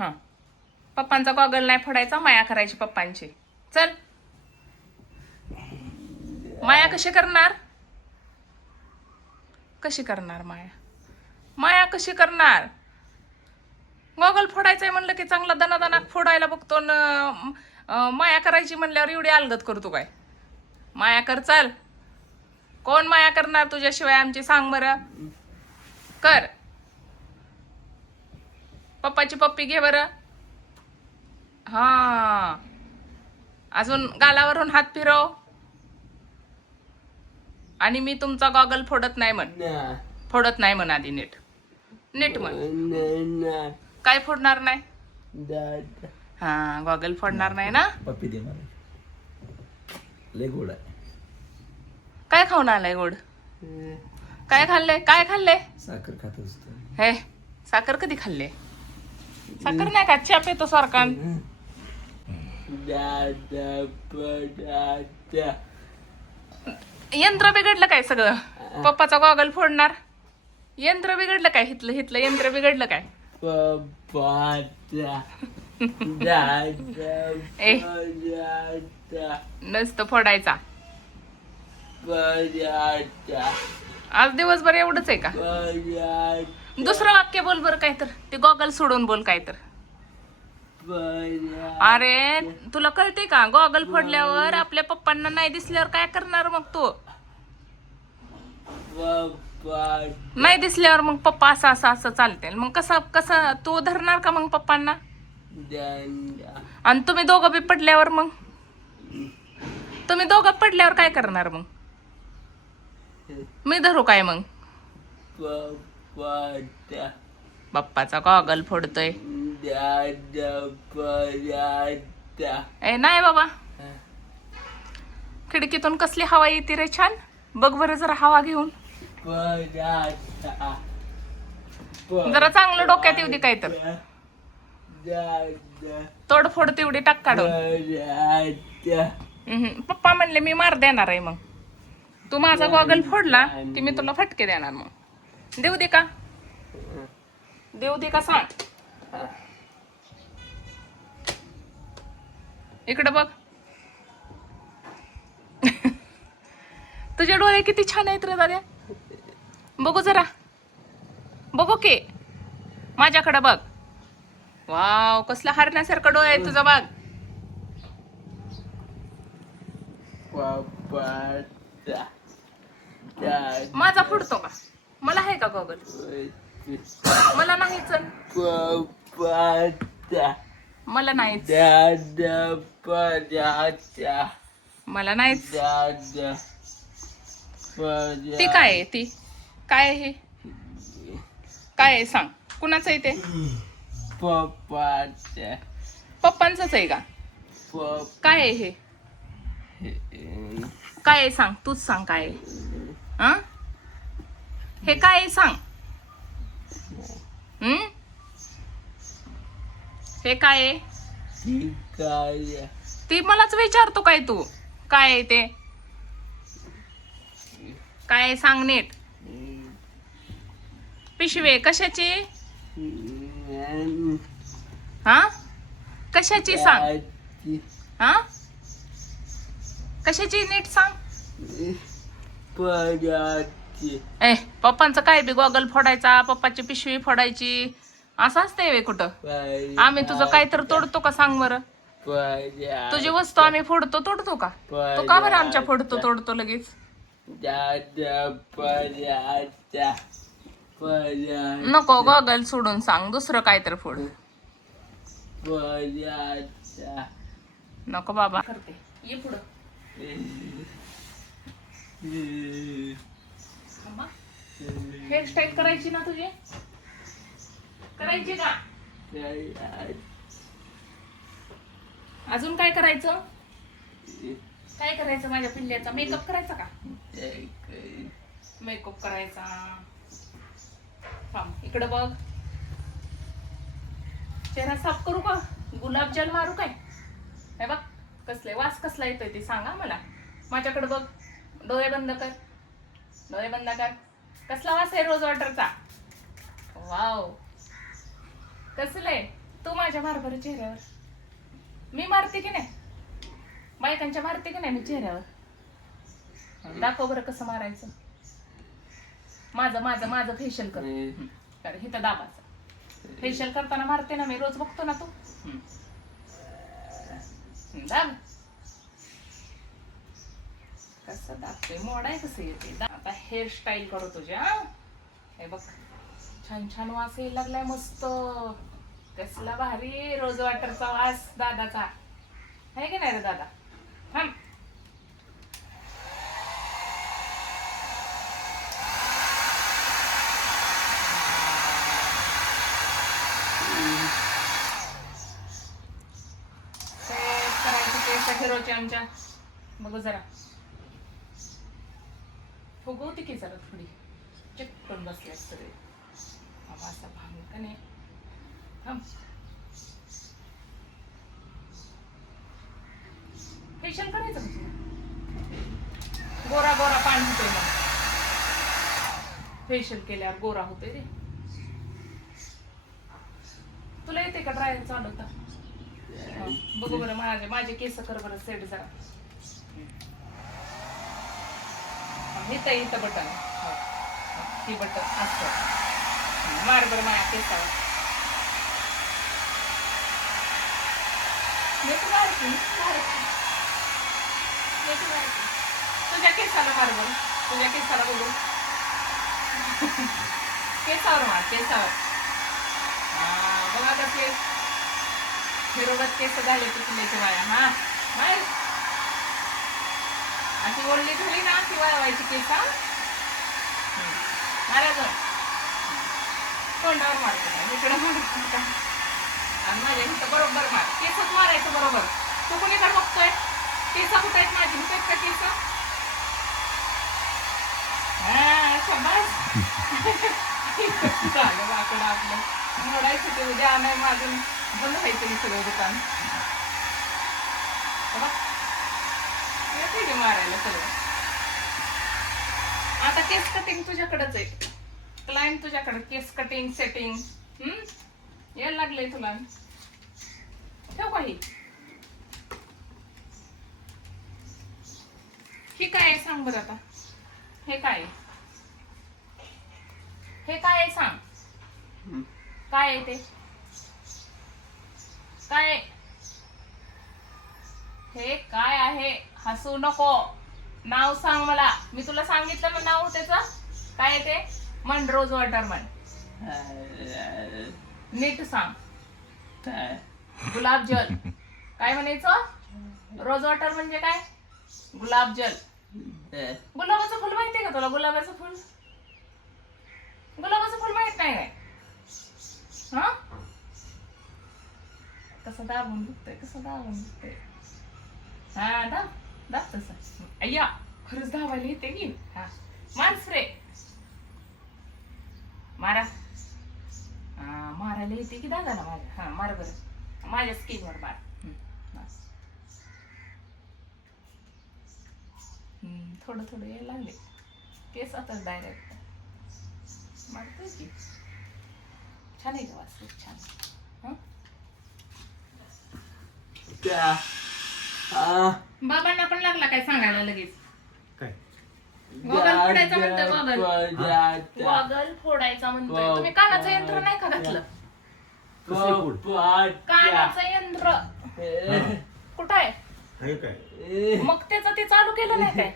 हा, पप्पांचा गॉगल नाही फोडायचा, माया करायची पप्पांची. चल, माया कशी करणार? कशी करणार माया? माया कशी करणार? गॉगल फोडायचंय म्हणलं की चांगला दनादनाक फोडायला बघतो न माया करायची म्हणल्यावर एवढी अलगत करतो काय? माया कर, चल. कोण माया करणार तुझ्याशिवाय आमची, सांग बरं. कर. पप्पाची पप्पी घे बरं. हा, अजून गालावरून हात फिरव. आणि मी तुमचा गॉगल फोडत नाही म्हण. फोडत नाही म्हण आधी नीट नीट म्हण. काय फोडणार नाही? हा, गॉगल फोडणार नाही ना? पप्पी दे मला. लय गोड आहे. काय खाऊन आलाय गोड? काय खाल्ले? काय खाल्ले? साखर खात असतो. हे, साखर कधी खाल्ले? साखर नाही का, चहा पितो सारखा. यंत्र बिघडलं काय सगळं? पप्पाचा गॉगल फोडणार. यंत्र बिघडलं काय? हितलं हितलं यंत्र बिघडलं काय? ए, नसतं फोडायचा. आज दिवसभर एवढंच आहे का? दुसरं वाक्य बोल बरं काय तर. ते गॉगल सोडून बोल काय तर. अरे, तुला कळते का? गॉगल फोडल्यावर आपल्या पप्पांना नाही दिसल्यावर काय करणार मग तू? नाही दिसल्यावर मग पप्पा असं असं असं चालते. मग कसं कसं तू धरणार का मग पप्पांना? आणि तुम्ही दोघं बी पडल्यावर मग? तुम्ही दोघं पडल्यावर काय करणार मग? मी धरू काय मग? बाप्पाचा गॉगल फोडतोय. ए नाही बाबा, खिडकीतून कसली हवा येते रे छान. बघ बरं जरा हवा घेऊन. जरा चांगलं डोक्यात येऊ दे काय तर. तोडफोड तेवढी टाक काढून. पप्पा म्हणले मी मार देणार आहे. मग तू माझा गॉगल फोडला की मी तुला फटके देणार. मग देऊ दे का? देऊ दे का सांग? इकडे बघ. तुझे डोळे किती छान आहेत रे दाद्या. बघू जरा, बघू की. माझ्याकडे बघ. वाव, कसला हरण्यासारखं डोळे आहे तुझा. बघ. माझा फुटतो का? मला आहे का गॉगल? मला नाही. चल, मला नाहीच. मला नाहीच. ती काय आहे? ती काय आहे? हे काय आहे सांग? कुणाचं आहे ते? पप्पांचंच आहे का? काय आहे हे? काय आहे सांग? तूच सांग काय आहे. हा, हे काय आहे सांग. हे काय आहे? ती मलाच विचारतो काय तू? काय आहे ते? काय आहे सांग नीट. पिशवी कशाची? हा, कशाची सांग. हा, कशाची नीट सांग. ए, पप्पांचं काय बी गॉगल फोडायचा, पप्पाची पिशवी फोडायची, असं असतंय वे कुठं? आम्ही तुझं काय तर तोडतो का सांग बरं? तुझी वस्तू आम्ही फोडतो तोडतो का? तू का बरं आमच्या फोडतो तोडतो लगेच? नको, गॉगल सोडून सांग दुसरं काय तर फोड. नको बाबा. करते, ये पुढं. हेअरस्टाईल करायची ना तुझी? करायची का? अजून काय करायचं? काय करायचं माझ्या पिल्ल्याचा? मेकअप करायचा का? मेकअप करायचा. थांब, इकडे बघ. चेहरा साफ करू का? गुलाबजल मारू काय? हे बघ कसले वास कसला येतोय ते सांगा मला. माझ्याकडे बघ. डोळे बंद कर. डोळे बंद कर. कसला वास आहे रोज वॉटरचा? वाव, कसले. तू माझ्या माझ्या बरं चेहऱ्यावर. मी मारते की नाही, बायकांच्या मारते की नाही मी चेहऱ्यावर. दाखव बरं कसं मारायचं. माझं माझं माझं फेशियल कर. कर हिथं दाबाचं. फेशियल करताना मारते ना मी, रोज बघतो ना तू. दाब. कसं दाबतोय, मोडाय कसं येते. आता हेअरस्टाईल करू तुझ्या. हे बघ छान छान वास यायला लागलाय मस्त. कसला भारी रोज वॉटरचा वास दादाचा आहे की नाही रे दादा. थांब. फिरवचे आमच्या. बघू जरा फुगवते की जरा थोडी. चिकटून बसले सगळे. असा भांग का नाही. फेशियल करायचं का तुला. गोरा गोरा पाणी होतोय मग फेशियल केल्यावर. गोरा होतोय रे. तुला येते का ड्रायर चालवता. बघू बरं माझे केस कर बरं सेट जरा. इथं बटन. ही बटन असतं. मार बरं माझ्या केसावर. तुझ्या केसाला मार बरं. तुझ्या केसाला बघू. केसावर मार केसावर. बघा कसे फिरोगत केस झाले तुझ्याचे माया. हा मार. अशी ओढली झाली ना ती वळवायची केस. मारा ग. तोंडावर मारतो इकडे मारतो का. आणि माझ्या इथं बरोबर मार. केसच मारायचं बरोबर. तू कोणीकडे बघतोय. केस कुठे आहेत माझी. कुठे का केस. हा शाबास. झालं वाकडं आपलं. मोडायचं ते उद्या आणाय माझून बंद व्हायचं की सगळं दुकान. येते की मारायला सगळं. आता केस कटिंग तुझ्याकडेच आहे. क्लायंट तुझ्याकडे. केस कटिंग सेटिंग यायला लागलंय तुला. ठेव काही. हे काय आहे सांग बरं आता. हे काय हे काय आहे सांग. काय आहे ते. काय हे काय आहे. हसू नको. नाव सांग मला. मी तुला सांगितलं ना नाव त्याचं. काय आहे ते. मन रोज वॉटर मन. नीट सांग. गुलाबजल. काय म्हणायचं. रोज वॉटर म्हणजे काय. गुलाबजल. गुलाबाचं फुल माहितीये का तुला. गुलाबाचं फुल. गुलाबाचं फुल माहित नाही काय. हा कसं दाबून दुखतंय. कसं दाबून दुखतंय. हा दाब दाब तसं. अय्या खरंच धावायला येते की. हा मार स्प्रे. मारा. हा मारायला येते की दादाला माझ्या. हा मार बरं. माझ्या स्किनवर मार. थोडं थोडं यायला लागले केस आता डायरेक्ट. मारतोय की. छान आहे का वास. छान. बाबांना पण लागला काय सांगायला लगेच. काय गॉगल फोडायचा म्हणतोय. गॉगल गॉगल फोडायचा म्हणतोय. तुम्ही कानाचं यंत्र नाही का घातलं. कानाचं यंत्र कुठं आहे. काय मग त्याचं ते चालू केलं नाही काय.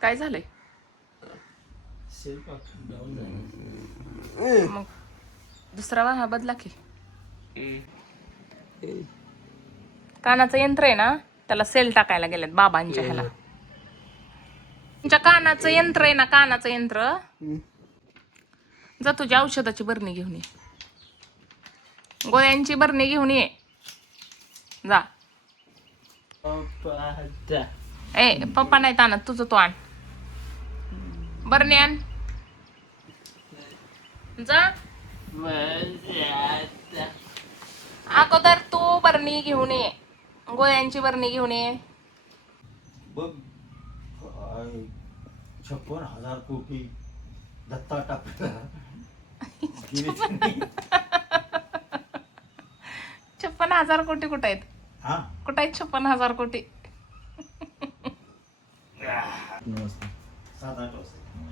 काय झालंय. मग दुसरा वाहा बदला की. कानाचं यंत्र आहे ना त्याला सेल टाकायला गेलेत बाबांच्या ह्याला. तुमच्या कानाचं यंत्र आहे ना. कानाचं यंत्र. जा तुझ्या औषधाची बरणी घेऊन ये. गोळ्यांची बरणी घेऊन ये. जा. ए पप्पा नाही आणत. तुझं तो आण. बरणी आण. जा. अगोदर तू बरणी घेऊन ये. गोळ्यांची बरणी घेऊन ये. बघ 56,000 कोटी दत्ता टाकला. 56,000 कोटी कुठं आहेत? हा कुठं आहेत 56,000 कोटी? नमस्ते 7-8 वाजता